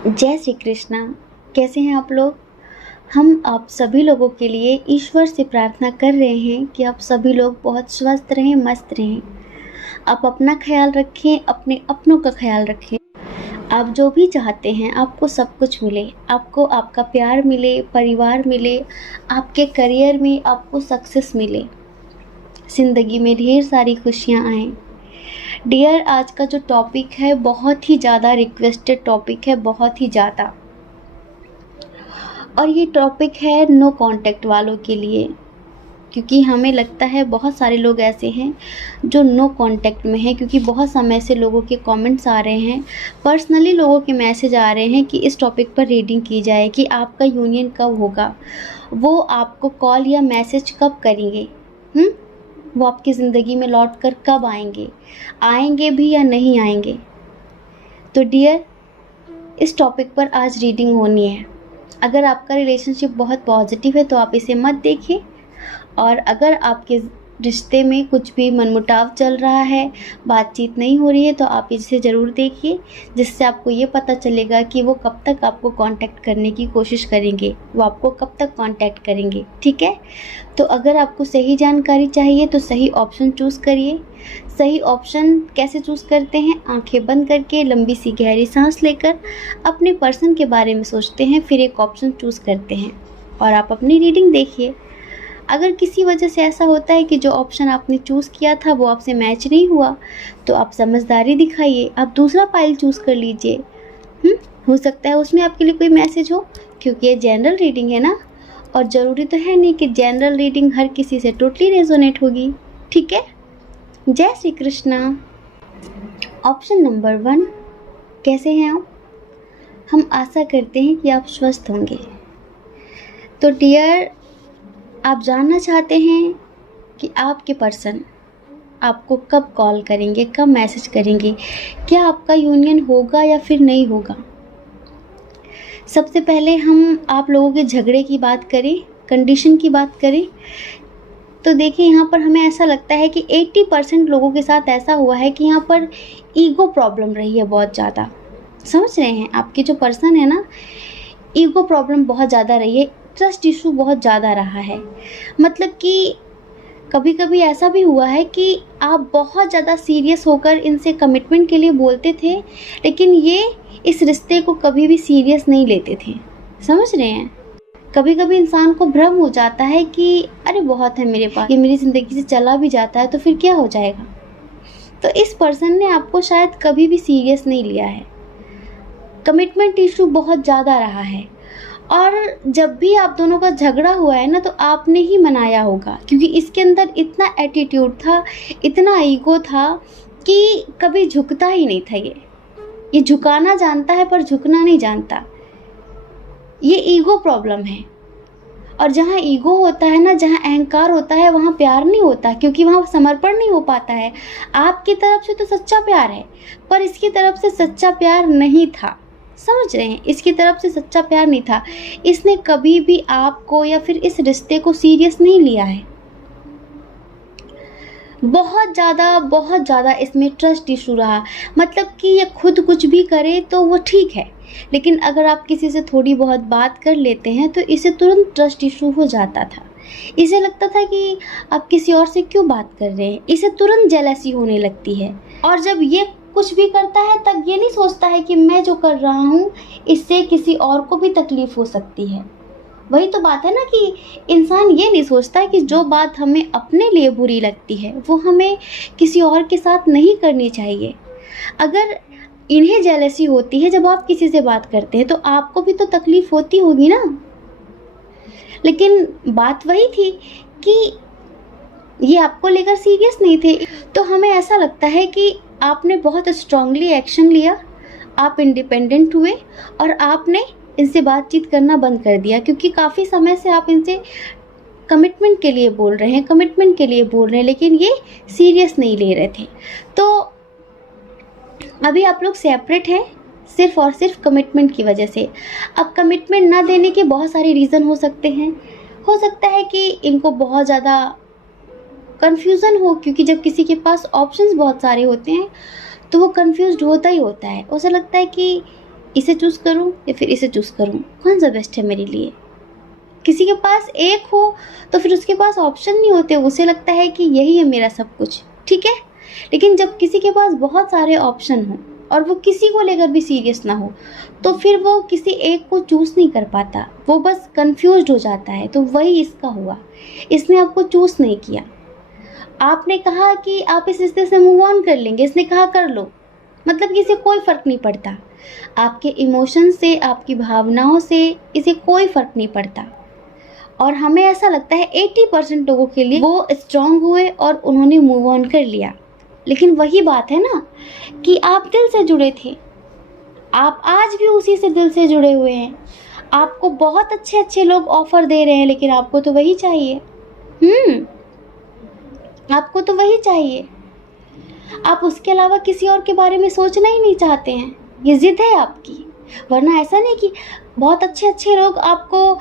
जय श्री कृष्णा। कैसे हैं आप लोग? हम आप सभी लोगों के लिए ईश्वर से प्रार्थना कर रहे हैं कि आप सभी लोग बहुत स्वस्थ रहें, मस्त रहें। आप अपना ख्याल रखें, अपने अपनों का ख्याल रखें। आप जो भी चाहते हैं आपको सब कुछ मिले, आपको आपका प्यार मिले, परिवार मिले, आपके करियर में आपको सक्सेस मिले, ज़िंदगी में ढेर सारी खुशियाँ आएँ। डियर, आज का जो टॉपिक है बहुत ही ज़्यादा रिक्वेस्टेड टॉपिक है, बहुत ही ज़्यादा। और ये टॉपिक है नो कांटेक्ट वालों के लिए, क्योंकि हमें लगता है बहुत सारे लोग ऐसे हैं जो नो कांटेक्ट में हैं, क्योंकि बहुत समय से लोगों के कमेंट्स आ रहे हैं, पर्सनली लोगों के मैसेज आ रहे हैं कि इस टॉपिक पर रीडिंग की जाए कि आपका यूनियन कब होगा, वो आपको कॉल या मैसेज कब करेंगे, वो आपकी ज़िंदगी में लौट कर कब आएंगे भी या नहीं आएंगे। तो डियर, इस टॉपिक पर आज रीडिंग होनी है। अगर आपका रिलेशनशिप बहुत पॉजिटिव है तो आप इसे मत देखिए, और अगर आपके रिश्ते में कुछ भी मनमुटाव चल रहा है, बातचीत नहीं हो रही है, तो आप इसे ज़रूर देखिए, जिससे आपको ये पता चलेगा कि वो कब तक आपको कांटेक्ट करने की कोशिश करेंगे, वो आपको कब तक कांटेक्ट करेंगे। ठीक है? तो अगर आपको सही जानकारी चाहिए तो सही ऑप्शन चूज़ करिए। सही ऑप्शन कैसे चूज़ करते हैं? आंखें बंद करके लंबी सी गहरी सांस लेकर अपने पर्सन के बारे में सोचते हैं, फिर एक ऑप्शन चूज़ करते हैं और आप अपनी रीडिंग देखिए। अगर किसी वजह से ऐसा होता है कि जो ऑप्शन आपने चूज़ किया था वो आपसे मैच नहीं हुआ, तो आप समझदारी दिखाइए, आप दूसरा फाइल चूज़ कर लीजिए। हो सकता है उसमें आपके लिए कोई मैसेज हो, क्योंकि ये जनरल रीडिंग है ना, और ज़रूरी तो है नहीं कि जनरल रीडिंग हर किसी से टोटली रेजोनेट होगी। ठीक है? जय श्री कृष्णा। ऑप्शन नंबर 1, कैसे हैं आप? हम आशा करते हैं कि आप स्वस्थ होंगे। तो डियर, आप जानना चाहते हैं कि आपके पर्सन आपको कब कॉल करेंगे, कब मैसेज करेंगे, क्या आपका यूनियन होगा या फिर नहीं होगा। सबसे पहले हम आप लोगों के झगड़े की बात करें, कंडीशन की बात करें, तो देखिए यहाँ पर हमें ऐसा लगता है कि 80% लोगों के साथ ऐसा हुआ है कि यहाँ पर ईगो प्रॉब्लम रही है बहुत ज़्यादा। समझ रहे हैं? आपके जो पर्सन है ना, ईगो प्रॉब्लम बहुत ज़्यादा रही है, ट्रस्ट इशू बहुत ज़्यादा रहा है। मतलब कि कभी कभी ऐसा भी हुआ है कि आप बहुत ज़्यादा सीरियस होकर इनसे कमिटमेंट के लिए बोलते थे, लेकिन ये इस रिश्ते को कभी भी सीरियस नहीं लेते थे। समझ रहे हैं? कभी कभी इंसान को भ्रम हो जाता है कि अरे बहुत है मेरे पास, ये मेरी ज़िंदगी से चला भी जाता है तो फिर क्या हो जाएगा। तो इस पर्सन ने आपको शायद कभी भी सीरियस नहीं लिया है, कमिटमेंट इशू बहुत ज़्यादा रहा है, और जब भी आप दोनों का झगड़ा हुआ है ना तो आपने ही मनाया होगा, क्योंकि इसके अंदर इतना एटीट्यूड था, इतना ईगो था कि कभी झुकता ही नहीं था। ये झुकाना जानता है पर झुकना नहीं जानता। ये ईगो प्रॉब्लम है, और जहाँ ईगो होता है ना, जहाँ अहंकार होता है, वहाँ प्यार नहीं होता, क्योंकि वहाँ समर्पण नहीं हो पाता है। आपकी तरफ से तो सच्चा प्यार है, पर इसकी तरफ से सच्चा प्यार नहीं था। समझ रहे हैं? इसकी तरफ से सच्चा प्यार नहीं था। इसने कभी भी आपको या फिर इस रिश्ते को सीरियस नहीं लिया है। बहुत ज़्यादा इसमें ट्रस्ट इशू रहा। मतलब कि ये खुद कुछ भी करे तो वो ठीक है, लेकिन अगर आप किसी से थोड़ी बहुत बात कर लेते हैं तो इसे तुरंत ट्रस्ट इशू हो जाता था। इसे लगता था कि आप किसी और से क्यों बात कर रहे हैं, इसे तुरंत जेलसी होने लगती है। और जब ये कुछ भी करता है तब ये नहीं सोचता है कि मैं जो कर रहा हूँ इससे किसी और को भी तकलीफ हो सकती है। वही तो बात है ना कि इंसान ये नहीं सोचता है कि जो बात हमें अपने लिए बुरी लगती है वो हमें किसी और के साथ नहीं करनी चाहिए। अगर इन्हें जेलसी होती है जब आप किसी से बात करते हैं तो आपको भी तो तकलीफ होती होगी ना। लेकिन बात वही थी कि ये आपको लेकर सीरियस नहीं थे। तो हमें ऐसा लगता है कि आपने बहुत स्ट्रांगली एक्शन लिया, आप इंडिपेंडेंट हुए और आपने इनसे बातचीत करना बंद कर दिया, क्योंकि काफ़ी समय से आप इनसे कमिटमेंट के लिए बोल रहे हैं, लेकिन ये सीरियस नहीं ले रहे थे। तो अभी आप लोग सेपरेट हैं सिर्फ और सिर्फ कमिटमेंट की वजह से। अब कमिटमेंट ना देने के बहुत सारे रीज़न हो सकते हैं। हो सकता है कि इनको बहुत ज़्यादा कन्फ्यूज़न हो, क्योंकि जब किसी के पास ऑप्शंस बहुत सारे होते हैं तो वो कंफ्यूज्ड होता ही होता है। उसे लगता है कि इसे चूज़ करूँ या फिर इसे चूज़ करूँ, कौन सा बेस्ट है मेरे लिए। किसी के पास एक हो तो फिर उसके पास ऑप्शन नहीं होते, उसे लगता है कि यही है मेरा सब कुछ, ठीक है। लेकिन जब किसी के पास बहुत सारे ऑप्शन हों और वो किसी को लेकर भी सीरियस ना हो, तो फिर वो किसी एक को चूज़ नहीं कर पाता, वो बस कंफ्यूज्ड हो जाता है। तो वही इसका हुआ, इसने आपको चूज़ नहीं किया। आपने कहा कि आप इस रिश्ते से मूव ऑन कर लेंगे, इसने कहा कर लो, मतलब कि इसे कोई फ़र्क नहीं पड़ता। आपके इमोशन से, आपकी भावनाओं से इसे कोई फ़र्क नहीं पड़ता। और हमें ऐसा लगता है 80% लोगों के लिए वो स्ट्रांग हुए और उन्होंने मूव ऑन कर लिया। लेकिन वही बात है ना कि आप दिल से जुड़े थे, आप आज भी उसी से दिल से जुड़े हुए हैं। आपको बहुत अच्छे अच्छे लोग ऑफ़र दे रहे हैं, लेकिन आपको तो वही चाहिए। आपको तो वही चाहिए, आप उसके अलावा किसी और के बारे में सोचना ही नहीं चाहते हैं। ये ज़िद है आपकी। वरना ऐसा नहीं कि बहुत अच्छे अच्छे लोग आपको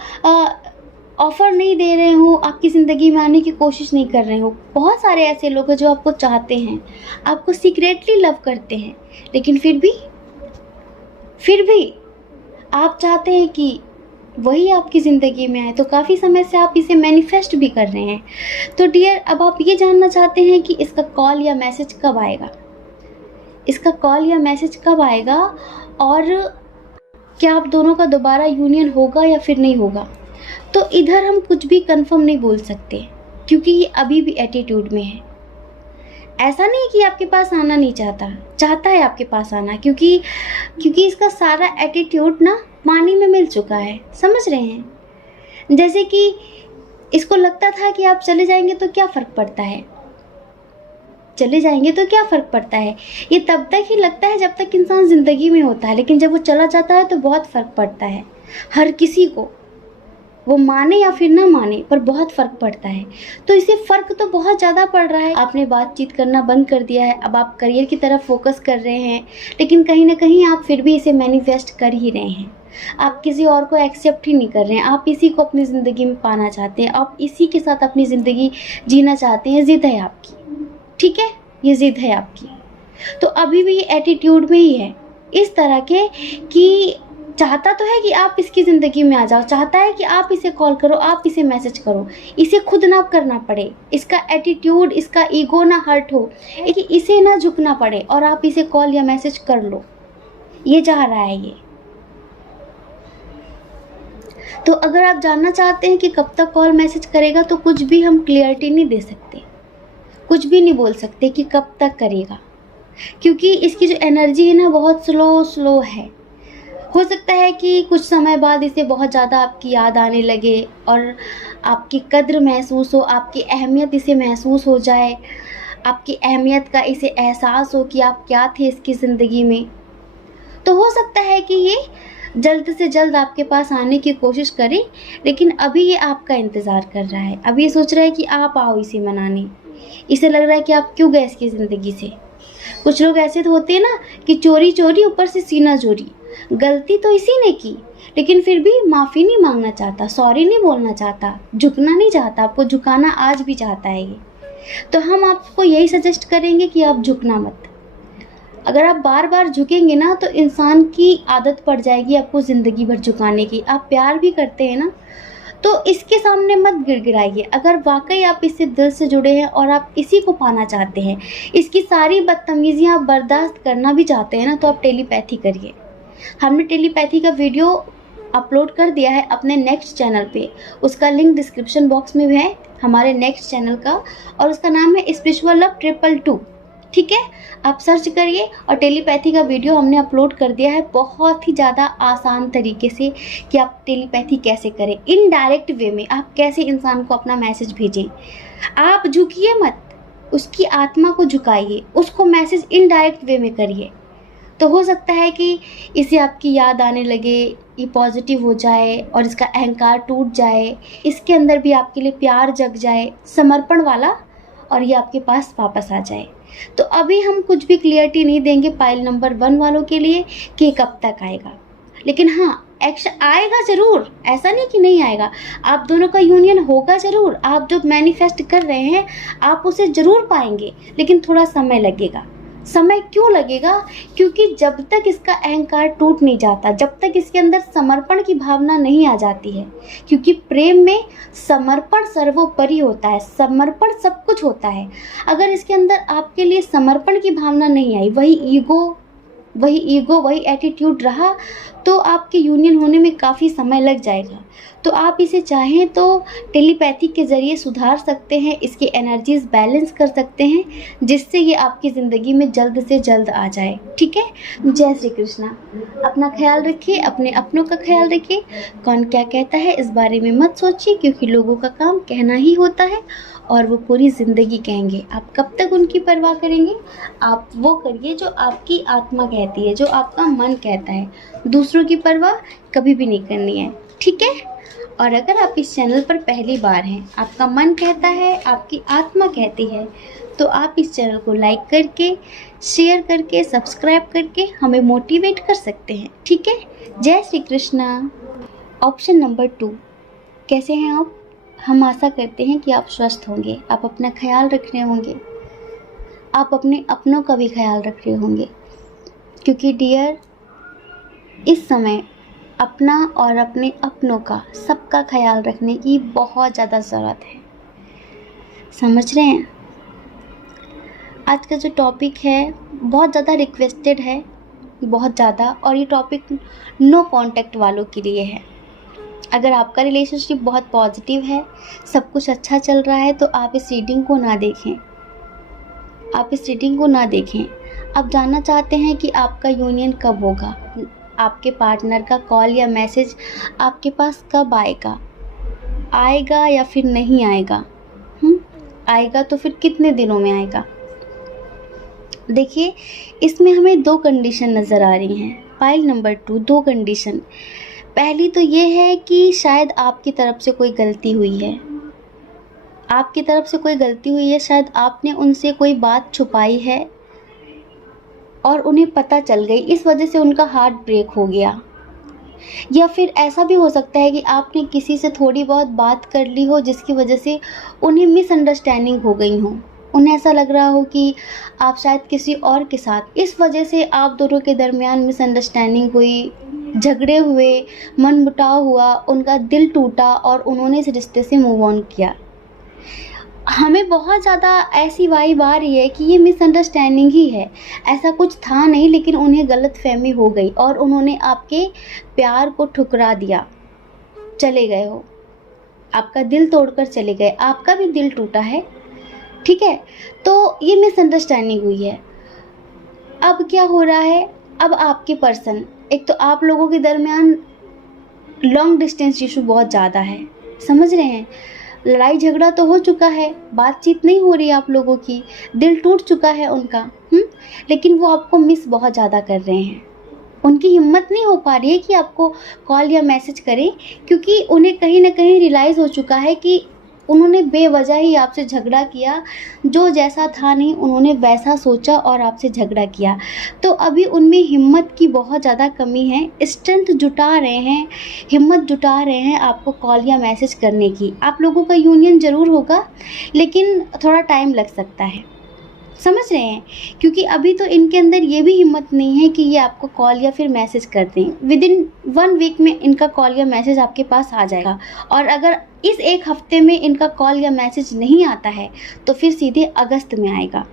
ऑफ़र नहीं दे रहे हो, आपकी ज़िंदगी में आने की कोशिश नहीं कर रहे हो। बहुत सारे ऐसे लोग हैं जो आपको चाहते हैं, आपको सीक्रेटली लव करते हैं, लेकिन फिर भी आप चाहते हैं कि वही आपकी ज़िंदगी में आए। तो काफ़ी समय से आप इसे मैनिफेस्ट भी कर रहे हैं। तो डियर, अब आप ये जानना चाहते हैं कि इसका कॉल या मैसेज कब आएगा, इसका कॉल या मैसेज कब आएगा, और क्या आप दोनों का दोबारा यूनियन होगा या फिर नहीं होगा। तो इधर हम कुछ भी कंफर्म नहीं बोल सकते, क्योंकि ये अभी भी एटीट्यूड में है। ऐसा नहीं कि आपके पास आना नहीं चाहता, चाहता है आपके पास आना, क्योंकि इसका सारा एटीट्यूड ना पानी में मिल चुका है, समझ रहे हैं। जैसे कि इसको लगता था कि आप चले जाएंगे तो क्या फ़र्क पड़ता है, चले जाएंगे तो क्या फ़र्क पड़ता है। ये तब तक ही लगता है जब तक इंसान ज़िंदगी में होता है, लेकिन जब वो चला जाता है तो बहुत फ़र्क पड़ता है। हर किसी को, वो माने या फिर ना माने, पर बहुत फ़र्क पड़ता है। तो इसे फ़र्क तो बहुत ज़्यादा पड़ रहा है। आपने बातचीत करना बंद कर दिया है, अब आप करियर की तरफ फोकस कर रहे हैं, लेकिन कहीं ना कहीं आप फिर भी इसे मैनिफेस्ट कर ही रहे हैं। आप किसी और को एक्सेप्ट ही नहीं कर रहे हैं, आप इसी को अपनी ज़िंदगी में पाना चाहते हैं, आप इसी के साथ अपनी ज़िंदगी जीना चाहते हैं। ज़िद है आपकी, ठीक है, ये ज़िद है आपकी। तो अभी भी ये एटीट्यूड में ही है, इस तरह के कि चाहता तो है कि आप इसकी ज़िंदगी में आ जाओ, चाहता है कि आप इसे कॉल करो, आप इसे मैसेज करो, इसे खुद ना करना पड़े, इसका एटीट्यूड, इसका ईगो ना हर्ट हो, कि इसे ना झुकना पड़े और आप इसे कॉल या मैसेज कर लो। ये चाह रहा है ये। तो अगर आप जानना चाहते हैं कि कब तक कॉल मैसेज करेगा, तो कुछ भी हम क्लियरिटी नहीं दे सकते, कुछ भी नहीं बोल सकते कि कब तक करेगा, क्योंकि इसकी जो एनर्जी है ना बहुत स्लो है। हो सकता है कि कुछ समय बाद इसे बहुत ज़्यादा आपकी याद आने लगे और आपकी कद्र महसूस हो, आपकी अहमियत इसे महसूस हो जाए, आपकी अहमियत का इसे एहसास हो कि आप क्या थे इसकी ज़िंदगी में। तो हो सकता है कि ये जल्द से जल्द आपके पास आने की कोशिश करे, लेकिन अभी ये आपका इंतज़ार कर रहा है। अभी ये सोच रहा है कि आप आओ इसे मनाने। इसे लग रहा है कि आप क्यों गए इसकी ज़िंदगी से। कुछ लोग ऐसे तो होते हैं ना कि चोरी चोरी ऊपर से सीना चोरी। गलती तो इसी ने की, लेकिन फिर भी माफ़ी नहीं मांगना चाहता, सॉरी नहीं बोलना चाहता, झुकना नहीं चाहता। आपको झुकाना आज भी चाहता है ये। तो हम आपको यही सजेस्ट करेंगे कि आप झुकना मत। अगर आप बार बार झुकेंगे ना तो इंसान की आदत पड़ जाएगी आपको ज़िंदगी भर झुकाने की। आप प्यार भी करते हैं ना, तो इसके सामने मत गिड़गिड़ाइए। अगर वाकई आप इससे दिल से जुड़े हैं और आप इसी को पाना चाहते हैं, इसकी सारी बदतमीजियाँ आप बर्दाश्त करना भी चाहते हैं ना, तो आप टेलीपैथी करिए। हमने टेलीपैथी का वीडियो अपलोड कर दिया है अपने नेक्स्ट चैनल पे, उसका लिंक डिस्क्रिप्शन बॉक्स में भी है, हमारे नेक्स्ट चैनल का, और उसका नाम है स्पिरिचुअल लव 222। ठीक है, आप सर्च करिए और टेलीपैथी का वीडियो हमने अपलोड कर दिया है बहुत ही ज़्यादा आसान तरीके से कि आप टेलीपैथी कैसे करें, इनडायरेक्ट वे में आप कैसे इंसान को अपना मैसेज भेजें। आप झुकिए मत, उसकी आत्मा को झुकाइए, उसको मैसेज इनडायरेक्ट वे में करिए। तो हो सकता है कि इसे आपकी याद आने लगे, ये पॉजिटिव हो जाए और इसका अहंकार टूट जाए, इसके अंदर भी आपके लिए प्यार जग जाए, समर्पण वाला, और ये आपके पास वापस आ जाए। तो अभी हम कुछ भी क्लियरिटी नहीं देंगे पाइल नंबर 1 वालों के लिए कि कब तक आएगा, लेकिन हाँ एक्शन आएगा ज़रूर, ऐसा नहीं कि नहीं आएगा। आप दोनों का यूनियन होगा ज़रूर, आप जो मैनिफेस्ट कर रहे हैं आप उसे ज़रूर पाएंगे, लेकिन थोड़ा समय लगेगा। समय क्यों लगेगा? क्योंकि जब तक इसका अहंकार टूट नहीं जाता, जब तक इसके अंदर समर्पण की भावना नहीं आ जाती है, क्योंकि प्रेम में समर्पण सर्वोपरि होता है, समर्पण सब कुछ होता है। अगर इसके अंदर आपके लिए समर्पण की भावना नहीं आई, वही एटीट्यूड रहा, तो आपके यूनियन होने में काफ़ी समय लग जाएगा। तो आप इसे चाहें तो टेलीपैथी के ज़रिए सुधार सकते हैं, इसकी एनर्जीज बैलेंस कर सकते हैं, जिससे ये आपकी ज़िंदगी में जल्द से जल्द आ जाए। ठीक है। जय श्री कृष्णा। अपना ख्याल रखिए, अपने अपनों का ख्याल रखिए। कौन क्या कहता है इस बारे में मत सोचिए, क्योंकि लोगों का काम कहना ही होता है और वो पूरी ज़िंदगी कहेंगे। आप कब तक उनकी परवाह करेंगे? आप वो करिए जो आपकी आत्मा कहती है, जो आपका मन कहता है। दूसरों की परवाह कभी भी नहीं करनी है। ठीक है। और अगर आप इस चैनल पर पहली बार हैं, आपका मन कहता है, आपकी आत्मा कहती है, तो आप इस चैनल को लाइक करके, शेयर करके, सब्सक्राइब करके हमें मोटिवेट कर सकते हैं। ठीक है। जय श्री कृष्णा। ऑप्शन नंबर 2, कैसे हैं आप? हम आशा करते हैं कि आप स्वस्थ होंगे, आप अपना ख्याल रख रहे होंगे, आप अपने अपनों का भी ख्याल रख रहे होंगे, क्योंकि डियर, इस समय अपना और अपने अपनों का, सबका ख्याल रखने की बहुत ज़्यादा ज़रूरत है। समझ रहे हैं? आज का जो टॉपिक है बहुत ज़्यादा रिक्वेस्टेड है, बहुत ज़्यादा, और ये टॉपिक नो कांटेक्ट वालों के लिए है। अगर आपका रिलेशनशिप बहुत पॉजिटिव है, सब कुछ अच्छा चल रहा है, तो आप इस रीडिंग को ना देखें। आप इस रीडिंग को ना देखें। आप जानना चाहते हैं कि आपका यूनियन कब होगा, आपके पार्टनर का कॉल या मैसेज आपके पास कब आएगा या फिर नहीं आएगा? आएगा तो फिर कितने दिनों में आएगा? देखिए, इसमें हमें 2 कंडीशन नज़र आ रही हैं। Pile number 2, 2 condition. पहली तो ये है कि शायद आपकी तरफ से कोई गलती हुई है, आपकी तरफ से कोई गलती हुई है, शायद आपने उनसे कोई बात छुपाई है और उन्हें पता चल गई, इस वजह से उनका हार्ट ब्रेक हो गया। या फिर ऐसा भी हो सकता है कि आपने किसी से थोड़ी बहुत बात कर ली हो, जिसकी वजह से उन्हें मिसअंडरस्टैंडिंग हो गई हो, उन्हें ऐसा लग रहा हो कि आप शायद किसी और के साथ, इस वजह से आप दोनों के दरमियान मिसअंडरस्टैंडिंग हुई, झगड़े हुए, मनमुटाव हुआ, उनका दिल टूटा और उन्होंने इस रिश्ते से मूव ऑन किया। हमें बहुत ज़्यादा ऐसी वाइब आ रही है कि ये मिसअंडरस्टैंडिंग ही है, ऐसा कुछ था नहीं, लेकिन उन्हें गलतफहमी हो गई और उन्होंने आपके प्यार को ठुकरा दिया, चले गए हो, आपका दिल तोड़कर चले गए, आपका भी दिल टूटा है। ठीक है। तो ये मिसअंडरस्टैंडिंग हुई है। अब क्या हो रहा है? अब आपके पर्सन, एक तो आप लोगों के दरमियान लॉन्ग डिस्टेंस इशू बहुत ज़्यादा है, समझ रहे हैं? लड़ाई झगड़ा तो हो चुका है, बातचीत नहीं हो रही आप लोगों की, दिल टूट चुका है उनका, लेकिन वो आपको मिस बहुत ज़्यादा कर रहे हैं। उनकी हिम्मत नहीं हो पा रही है कि आपको कॉल या मैसेज करें, क्योंकि उन्हें कहीं ना कहीं रियलाइज़ हो चुका है कि उन्होंने बेवजह ही आपसे झगड़ा किया, जो जैसा था नहीं उन्होंने वैसा सोचा और आपसे झगड़ा किया। तो अभी उनमें हिम्मत की बहुत ज़्यादा कमी है, स्ट्रेंथ जुटा रहे हैं, हिम्मत जुटा रहे हैं आपको कॉल या मैसेज करने की। आप लोगों का यूनियन ज़रूर होगा, लेकिन थोड़ा टाइम लग सकता है, समझ रहे हैं? क्योंकि अभी तो इनके अंदर ये भी हिम्मत नहीं है कि ये आपको कॉल या फिर मैसेज कर दें। विदिन 1 वीक में इनका कॉल या मैसेज आपके पास आ जाएगा, और अगर इस 1 हफ्ते में इनका कॉल या मैसेज नहीं आता है तो फिर सीधे अगस्त में आएगा,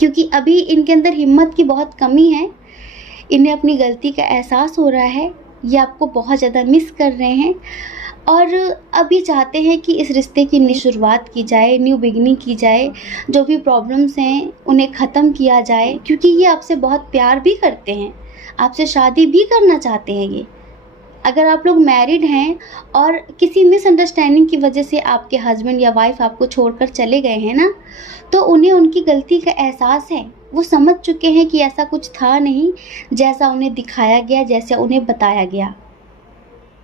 क्योंकि अभी इनके अंदर हिम्मत की बहुत कमी है। इन्हें अपनी गलती का एहसास हो रहा है, ये आपको बहुत ज़्यादा मिस कर रहे हैं और अभी चाहते हैं कि इस रिश्ते की नई शुरुआत की जाए, न्यू बिगिनिंग की जाए, जो भी प्रॉब्लम्स हैं उन्हें ख़त्म किया जाए, क्योंकि ये आपसे बहुत प्यार भी करते हैं, आपसे शादी भी करना चाहते हैं ये। अगर आप लोग मैरिड हैं और किसी मिसअंडरस्टैंडिंग की वजह से आपके हस्बैंड या वाइफ आपको छोड़कर चले गए हैं ना, तो उन्हें उनकी गलती का एहसास है, वो समझ चुके हैं कि ऐसा कुछ था नहीं जैसा उन्हें दिखाया गया, जैसा उन्हें बताया गया।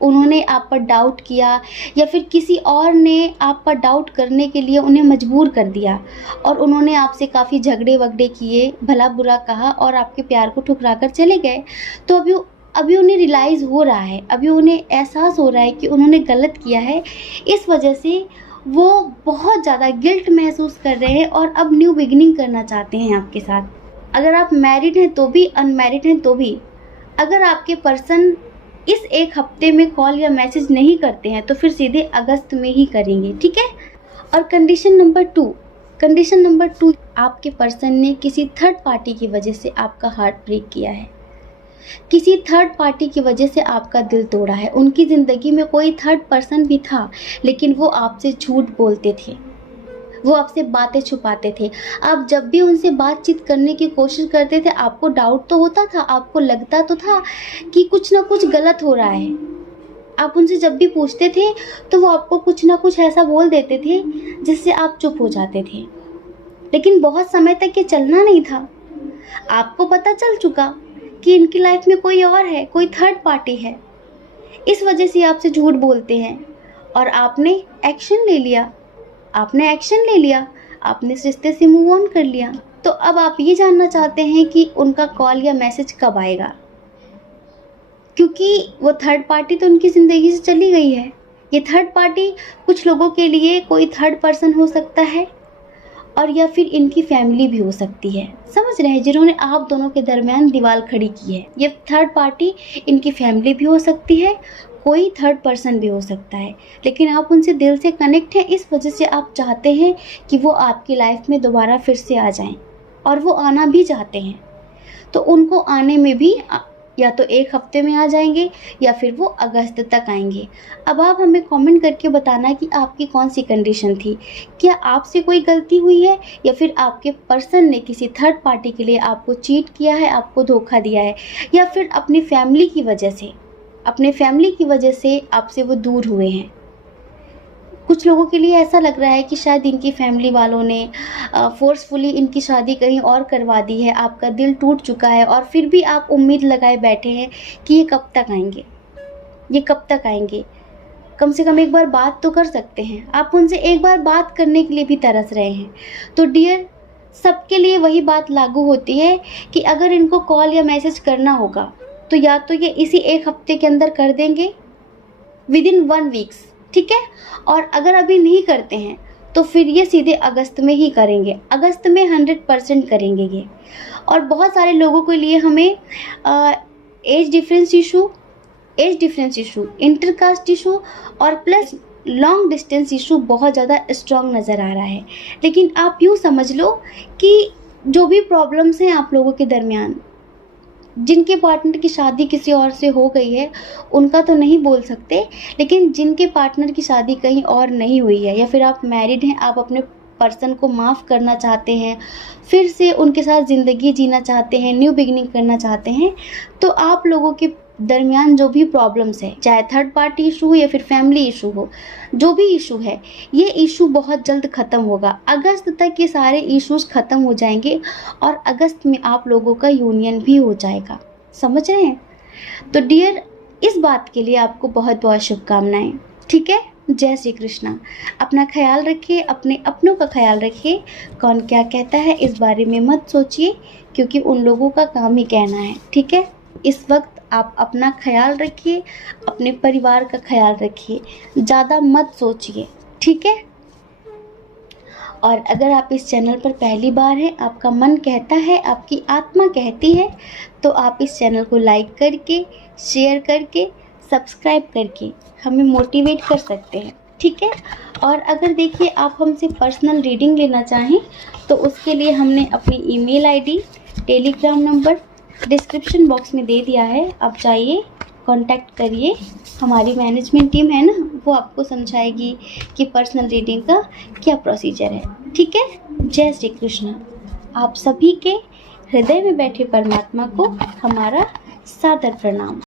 उन्होंने आप पर डाउट किया या फिर किसी और ने आप पर डाउट करने के लिए उन्हें मजबूर कर दिया, और उन्होंने आपसे काफ़ी झगड़े वगड़े किए, भला बुरा कहा और आपके प्यार को ठुकरा कर चले गए। तो अभी उन्हें रियलाइज़ हो रहा है, अभी उन्हें एहसास हो रहा है कि उन्होंने गलत किया है। इस वजह से वो बहुत ज़्यादा गिल्ट महसूस कर रहे हैं और अब न्यू बिगिनिंग करना चाहते हैं आपके साथ। अगर आप मैरिड हैं तो भी, अनमैरिड हैं तो भी, अगर आपके पर्सन इस एक हफ्ते में कॉल या मैसेज नहीं करते हैं तो फिर सीधे अगस्त में ही करेंगे, ठीक है। और कंडीशन नंबर टू, आपके पर्सन ने किसी थर्ड पार्टी की वजह से आपका हार्ट ब्रेक किया है, किसी थर्ड पार्टी की वजह से आपका दिल तोड़ा है। उनकी ज़िंदगी में कोई थर्ड पर्सन भी था, लेकिन वो आपसे झूठ बोलते थे, वो आपसे बातें छुपाते थे। आप जब भी उनसे बातचीत करने की कोशिश करते थे, आपको डाउट तो होता था, आपको लगता तो था कि कुछ ना कुछ गलत हो रहा है। आप उनसे जब भी पूछते थे तो वो आपको कुछ ना कुछ ऐसा बोल देते थे जिससे आप चुप हो जाते थे। लेकिन बहुत समय तक ये चलना नहीं था। आपको पता चल चुका कि इनकी लाइफ में कोई और है, कोई थर्ड पार्टी है, इस वजह से आपसे झूठ बोलते हैं। और आपने एक्शन ले लिया, आपने इस रिश्ते से मूव ऑन कर लिया। तो अब आप ये जानना चाहते हैं कि उनका कॉल या मैसेज कब आएगा, क्योंकि वो थर्ड पार्टी तो उनकी ज़िंदगी से चली गई है। ये थर्ड पार्टी कुछ लोगों के लिए कोई थर्ड पर्सन हो सकता है, और या फिर इनकी फैमिली भी हो सकती है, समझ रहे हैं, जिन्होंने आप दोनों के दरमियान दीवार खड़ी की है। ये थर्ड पार्टी इनकी फैमिली भी हो सकती है, कोई थर्ड पर्सन भी हो सकता है। लेकिन आप उनसे दिल से कनेक्ट हैं, इस वजह से आप चाहते हैं कि वो आपकी लाइफ में दोबारा फिर से आ जाएं, और वो आना भी चाहते हैं। तो उनको आने में भी या तो एक हफ्ते में आ जाएंगे या फिर वो अगस्त तक आएंगे। अब आप हमें कमेंट करके बताना कि आपकी कौन सी कंडीशन थी। क्या आपसे कोई गलती हुई है, या फिर आपके पर्सन ने किसी थर्ड पार्टी के लिए आपको चीट किया है, आपको धोखा दिया है, या फिर अपनी फैमिली की वजह से आपसे वो दूर हुए हैं। कुछ लोगों के लिए ऐसा लग रहा है कि शायद इनकी फैमिली वालों ने फोर्सफुली इनकी शादी कहीं और करवा दी है, आपका दिल टूट चुका है, और फिर भी आप उम्मीद लगाए बैठे हैं कि ये कब तक आएंगे, कम से कम एक बार बात तो कर सकते हैं। आप उनसे एक बार बात करने के लिए भी तरस रहे हैं। तो डियर, सबके लिए वही बात लागू होती है कि अगर इनको कॉल या मैसेज करना होगा तो या तो ये इसी एक हफ्ते के अंदर कर देंगे, विदिन 1 वीक, ठीक है। और अगर अभी नहीं करते हैं तो फिर ये सीधे अगस्त में ही करेंगे, अगस्त में 100% करेंगे ये। और बहुत सारे लोगों के लिए हमें age difference issue, intercaste issue और प्लस लॉन्ग डिस्टेंस इशू बहुत ज़्यादा स्ट्रॉन्ग नज़र आ रहा है। लेकिन आप यूँ समझ लो कि जो भी प्रॉब्लम्स हैं आप लोगों के दरमियान, जिनके पार्टनर की शादी किसी और से हो गई है उनका तो नहीं बोल सकते, लेकिन जिनके पार्टनर की शादी कहीं और नहीं हुई है, या फिर आप मैरिड हैं, आप अपने पर्सन को माफ़ करना चाहते हैं, फिर से उनके साथ ज़िंदगी जीना चाहते हैं, न्यू बिगिनिंग करना चाहते हैं, तो आप लोगों के दरमियान जो भी प्रॉब्लम्स है, चाहे थर्ड पार्टी इशू हो या फिर फैमिली इशू हो, जो भी इशू है, ये इशू बहुत जल्द ख़त्म होगा। अगस्त तक ये सारे इश्यूज ख़त्म हो जाएंगे और अगस्त में आप लोगों का यूनियन भी हो जाएगा, समझ रहे हैं। तो डियर, इस बात के लिए आपको बहुत बहुत शुभकामनाएं, ठीक है। जय श्री कृष्णा। अपना ख्याल रखिए, अपने अपनों का ख्याल रखिए। कौन क्या कहता है इस बारे में मत सोचिए, क्योंकि उन लोगों का काम ही कहना है, ठीक है। इस वक्त आप अपना ख्याल रखिए, अपने परिवार का ख्याल रखिए, ज़्यादा मत सोचिए, ठीक है। और अगर आप इस चैनल पर पहली बार हैं, आपका मन कहता है, आपकी आत्मा कहती है, तो आप इस चैनल को लाइक करके, शेयर करके, सब्सक्राइब करके हमें मोटिवेट कर सकते हैं, ठीक है। और अगर देखिए आप हमसे पर्सनल रीडिंग लेना चाहें तो उसके लिए हमने अपनी email ID, Telegram number description box में दे दिया है। आप जाइए, कांटेक्ट करिए, हमारी मैनेजमेंट टीम है ना, वो आपको समझाएगी कि पर्सनल रीडिंग का क्या प्रोसीजर है, ठीक है। जय श्री कृष्ण। आप सभी के हृदय में बैठे परमात्मा को हमारा सादर प्रणाम।